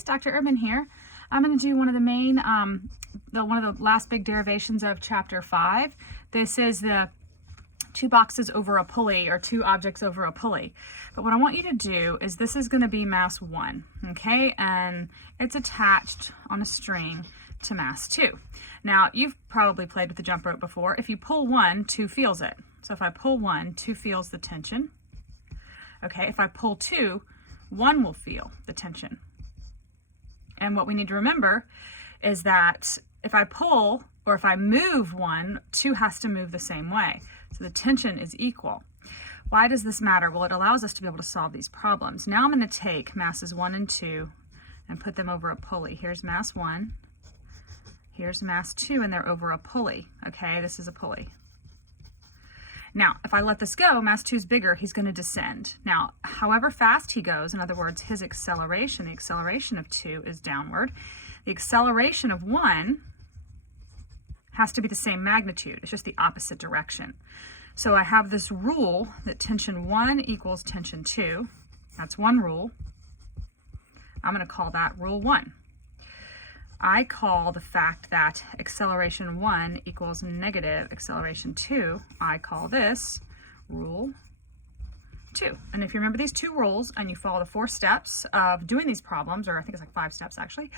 guys, Dr. Urban here. I'm going to do one of the main, one of the last big derivations of chapter 5. This is the two boxes over a pulley, or two objects over a pulley. But what I want you to do is, this is going to be mass 1, okay? And it's attached on a string to mass 2. Now, you've probably played with the jump rope before. If you pull 1, 2 feels it. So if I pull 1, 2 feels the tension. Okay, if I pull 2, 1 will feel the tension. And what we need to remember is that if I pull, or if I move 1, 2 has to move the same way. So the tension is equal. Why does this matter? Well, it allows us to be able to solve these problems. Now I'm going to take masses 1 and 2 and put them over a pulley. Here's mass 1, here's mass 2, and they're over a pulley. Okay, this is a pulley. Now, if I let this go, mass 2 is bigger, he's going to descend. Now, however fast he goes, in other words, his acceleration, the acceleration of 2 is downward. The acceleration of 1 has to be the same magnitude. It's just the opposite direction. So I have this rule that tension 1 equals tension 2. That's one rule. I'm going to call that rule 1. I call the fact that acceleration 1 equals negative acceleration 2, I call this rule 2. And if you remember these 2 rules and you follow the 4 steps of doing these problems, or I think it's like 5 steps actually,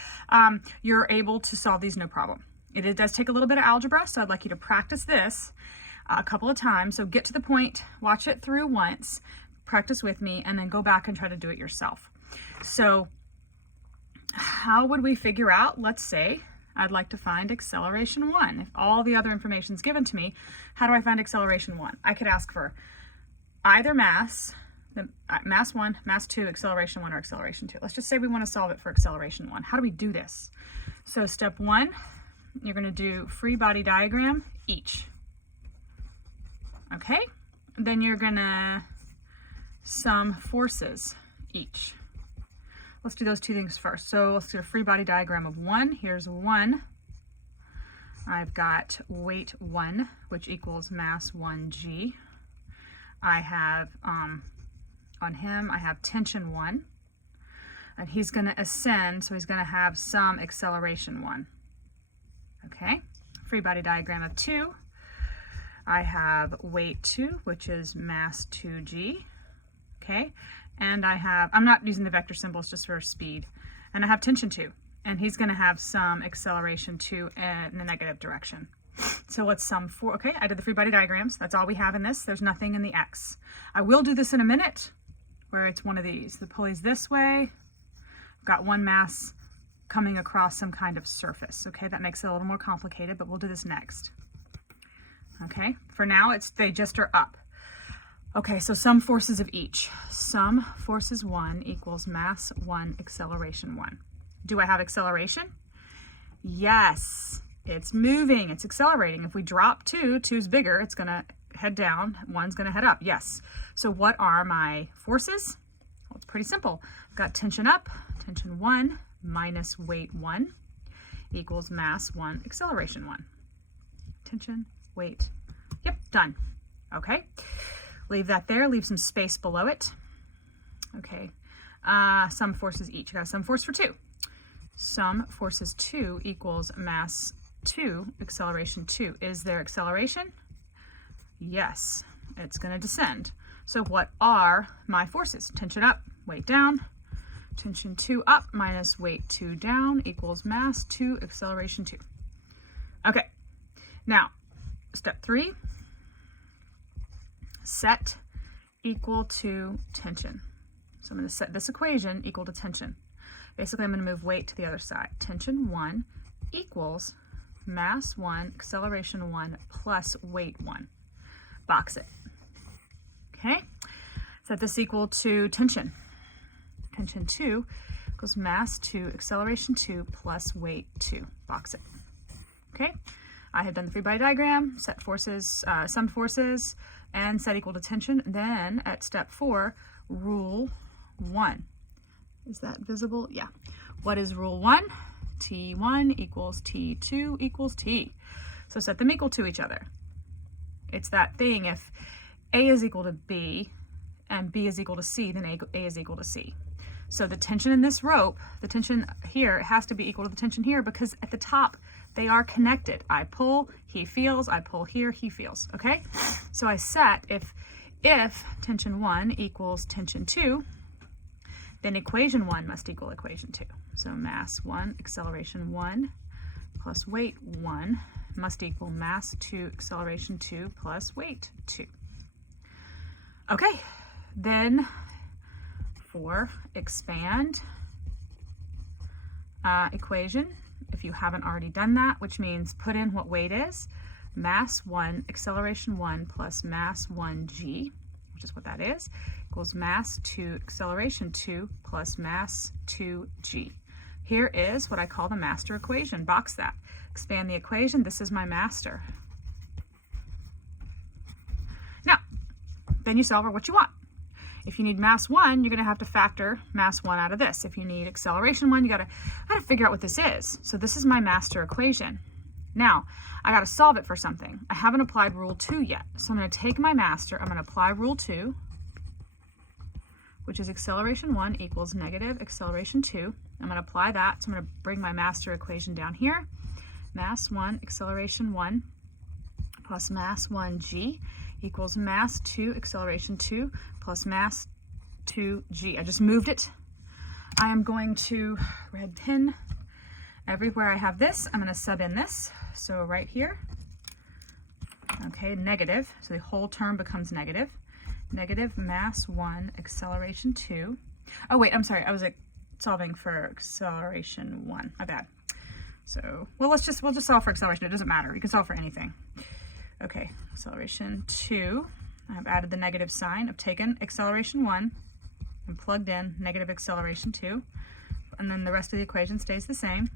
you're able to solve these no problem. It does take a little bit of algebra, so I'd like you to practice this a couple of times. So get to the point, watch it through once, practice with me, and then go back and try to do it yourself. So how would we figure out, let's say, I'd like to find acceleration 1. If all the other information is given to me, how do I find acceleration 1? I could ask for either mass 1, mass 2, acceleration 1, or acceleration 2. Let's just say we want to solve it for acceleration 1. How do we do this? So step 1, you're going to do free body diagram each. Okay? Then you're going to sum forces each. Let's do those 2 things first. So let's do a free body diagram of 1. Here's 1. I've got weight 1, which equals mass 1g. I have, on him, I have tension 1. And he's going to ascend, so he's going to have some acceleration 1. Okay? Free body diagram of 2. I have weight 2, which is mass 2g. Okay? And I have, I'm not using the vector symbols just for speed, and I have tension 2, and he's going to have some acceleration 2 in the negative direction. So let's sum 4. Okay, I did the free body diagrams. That's all we have in this. There's nothing in the X. I will do this in a minute, where it's one of these. The pulley's this way. I've got one mass coming across some kind of surface. Okay, that makes it a little more complicated, but we'll do this next. Okay, for now, they just are up. Okay, so sum forces of each. Sum forces 1 equals mass 1, acceleration 1. Do I have acceleration? Yes, it's moving, it's accelerating. If we drop 2, 2's bigger, it's gonna head down, 1's gonna head up, yes. So what are my forces? Well, it's pretty simple. I've got tension up, tension 1 minus weight 1 equals mass 1, acceleration 1. Tension, weight, yep, done. Okay. Leave that there, leave some space below it. Okay, sum forces each. I got sum force for 2. Sum forces 2 equals mass 2, acceleration 2. Is there acceleration? Yes, it's going to descend. So what are my forces? Tension up, weight down. Tension 2 up minus weight 2 down equals mass 2, acceleration 2. Okay, now step 3. Set equal to tension. So I'm going to set this equation equal to tension. Basically, I'm going to move weight to the other side. Tension 1 equals mass 1, acceleration 1 plus weight 1. Box it. Okay? Set this equal to tension. Tension 2 equals mass 2, acceleration 2 plus weight 2. Box it. Okay? I have done the free body diagram, set forces, sum forces, and set equal to tension. Then at step 4, rule 1. Is that visible? Yeah. What is rule 1? T1 equals T2 equals T. So set them equal to each other. It's that thing, if A is equal to B and B is equal to C, then A is equal to C. So the tension in this rope, the tension here, it has to be equal to the tension here because at the top they are connected. I pull, he feels, I pull here, he feels, okay? So I set if tension 1 equals tension 2, then equation 1 must equal equation 2. So mass 1, acceleration 1 plus weight 1 must equal mass 2, acceleration 2 plus weight 2. Okay, then for expand equation, if you haven't already done that, which means put in what weight is, mass 1, acceleration 1 plus mass 1g, which is what that is, equals mass 2, acceleration 2 plus mass 2g. Here is what I call the master equation. Box that. Expand the equation. This is my master. Now, then you solve for what you want. If you need mass 1, you're going to have to factor mass 1 out of this. If you need acceleration 1, you got to figure out what this is. So this is my master equation. Now, I got to solve it for something. I haven't applied rule 2 yet. So I'm going to take my master, I'm going to apply rule 2, which is acceleration 1 equals negative acceleration 2. I'm going to apply that. So I'm going to bring my master equation down here. Mass 1, acceleration 1 plus mass 1g equals mass 2, acceleration 2 plus mass 2g. I just moved it. I am going to red pen. Everywhere I have this, I'm going to sub in this. So right here, okay, negative. So the whole term becomes negative. Negative mass 1, acceleration 2. Oh wait, I'm sorry. I was solving for acceleration 1. My bad. So, well, we'll just solve for acceleration. It doesn't matter. You can solve for anything. Okay, acceleration 2. I've added the negative sign. I've taken acceleration 1 and plugged in negative acceleration 2. And then the rest of the equation stays the same.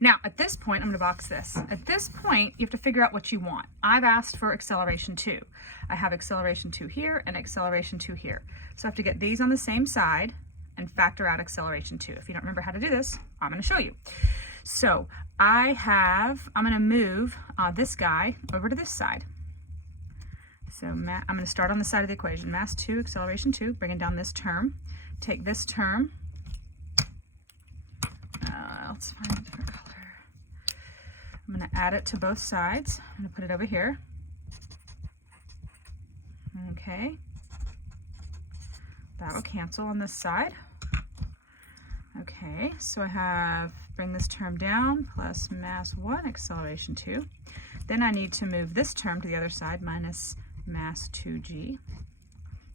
Now, at this point, I'm going to box this. At this point, you have to figure out what you want. I've asked for acceleration 2. I have acceleration 2 here and acceleration 2 here. So I have to get these on the same side and factor out acceleration 2. If you don't remember how to do this, I'm going to show you. So I'm going to move this guy over to this side. So I'm going to start on the side of the equation. Mass 2, acceleration 2, bringing down this term. Take this term. Let's find a different color. I'm going to add it to both sides. I'm going to put it over here. Okay. That will cancel on this side. Okay, so I have, bring this term down, plus mass 1, acceleration 2. Then I need to move this term to the other side, minus mass 2g.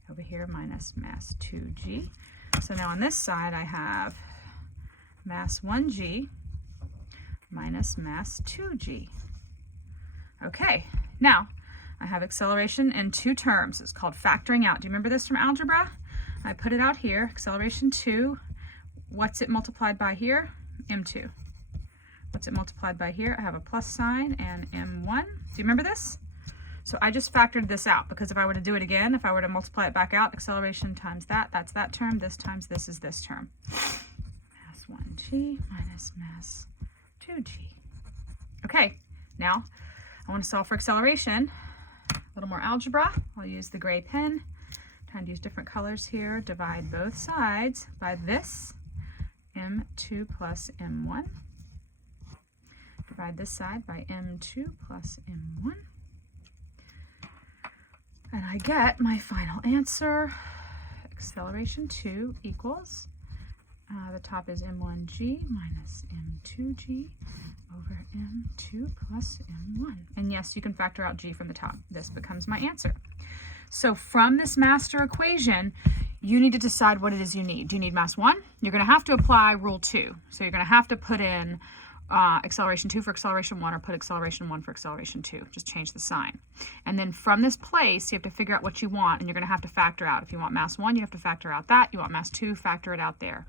Over here, minus mass 2g. So now on this side, I have mass 1g minus mass 2g. Okay, now I have acceleration in 2 terms. It's called factoring out. Do you remember this from algebra? I put it out here, acceleration 2. What's it multiplied by here? m2. What's it multiplied by here? I have a plus sign and m1. Do you remember this? So I just factored this out because if I were to do it again, if I were to multiply it back out, acceleration times that, that's that term. This times this is this term. Mass 1g minus mass 2g. Okay, now I want to solve for acceleration. A little more algebra. I'll use the gray pen. Trying to use different colors here. Divide both sides by this, m2 plus m1. Divide this side by m2 plus m1. And I get my final answer. Acceleration 2 equals, the top is m1g minus m2g over m2 plus m1. And yes, you can factor out g from the top. This becomes my answer. So from this master equation, you need to decide what it is you need. Do you need mass 1? You're going to have to apply rule 2. So you're going to have to put in acceleration 2 for acceleration 1 or put acceleration 1 for acceleration 2. Just change the sign. And then from this place, you have to figure out what you want, and you're going to have to factor out. If you want mass 1, you have to factor out that. You want mass 2, factor it out there.